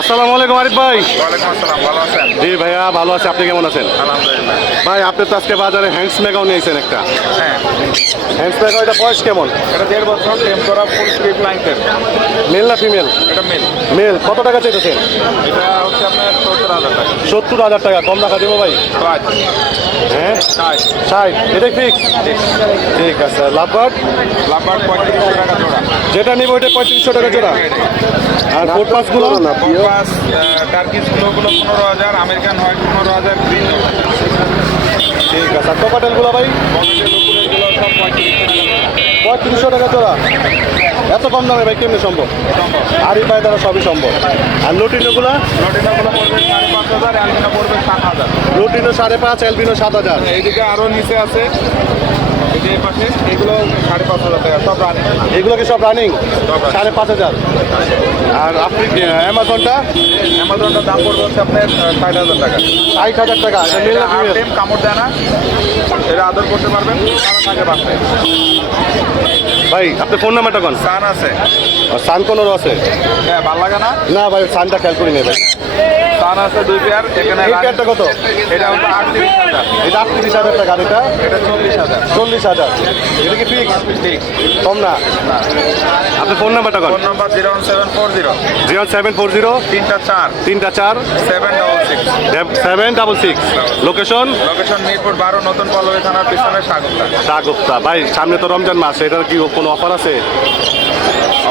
আসসালামু আলাইকুম আরিফ ভাই। ওয়ালাইকুম আসসালাম, ভালো আছেন? জি ভাইয়া ভালো আছে, আপনি কেমন আছেন? আলহামদুলিল্লাহ। ভাই আপনি তো আজকে বাজারে হ্যান্ডস মেগাও নিয়েছেন একটা। হ্যাঁ, হ্যান্ডস মেগাও, এটা বয়স কেমন? এটা 1.5 বছর টেম করা ফুল স্লিপ লাইনটের। মেল না ফিমেল? এটা মেল। মেল। কত টাকা চাইতেছেন? এটা হচ্ছে আপনার 70,000 টাকা। 70,000 টাকা। কম রাখা দেবো ভাই? রাইট। হ্যাঁ 60। 60, এটাই ফিক্স। ঠিক আছে। লাভবার্ড লাভবার্ড 3500 টাকা জোড়া। যেটা নিব ওইটা 3500 টাকা জোড়া। আর ফোর পাসগুলো? কম্পাস টার্কিস গুলো 15,000, আমেরিকান হোয়াইট 15,000, গ্রিন 10,000। ঠিক আছে। আর টপাটেলগুলো ভাই? এগুলো সব 3500 টাকা জোড়া। এত কম দামে ভাই কেমনি সম্ভব? আরিফ ভাই দ্বারা সবই সম্ভব। আর লুটিনোগুলো? লটিনাগুলো পড়বে 5,500, অ্যালবিনো পড়বে 7,000। Lutino 5,500, albino 7,000। এইদিকে আরো নিচে আছে, এই যে এই পাশে এগুলো 5,500 টাকা, সব রানিং। এগুলো কি সব রানিং? সব running। 5,500। আর আপনি অ্যামাজনটা? অ্যামাজনটার দাম পড়বে হচ্ছে আপনার 60,000 টাকা। 60,000 টাকা। এটা মেল না ফিমেল? টেম কামড় দেয় না, এটা আদর করতে পারবেন, সারা থাকে বাসায়। ভাই আপনি ফোন নাম্বারটা কোন? সান আছে। সান কোনোরও আছে? হ্যাঁ, ভালো লাগে না? না ভাই, সানটা খেয়াল করি নেই ভাই। সান আছে 2 পেয়ার। এখানে এই পেয়ারটা কত? এটা হচ্ছে 38,000। এটা 38,000 টাকা। আর এটা এটা 40,000। 40,000। এটা কি ফিক্স? ঠিক কম না? না। আপনার ফোন নাম্বারটা কোন? Phone number 01740 0740 3 4 3 4 766। 766। Location? Location Mirpur 12, নতুন পল্লবী থানার পিছনে স্বাগতা। শাহগুপ্তা। ভাই সামনে তো রমজান মাস, এটার কি কোনো অফার আছে?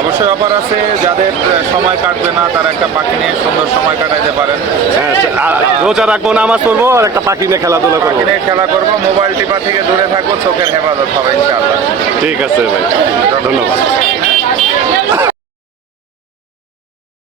অবশ্যই অফার আছে, যাদের সময় কাটবে না তারা একটা পাখি নিয়ে সুন্দর সময় কাটাইতে পারেন। হ্যাঁ, রোজা রাখবো, নামাজ পড়বো, আর একটা পাখি নিয়ে খেলাধুলা করবো। পাখি নিয়ে খেলা করবো, মোবাইল টিপা থেকে দূরে থাকবো, চোখের হেফাজত হবে ইনশাআল্লাহ। ঠিক আছে ভাই, ধন্যবাদ।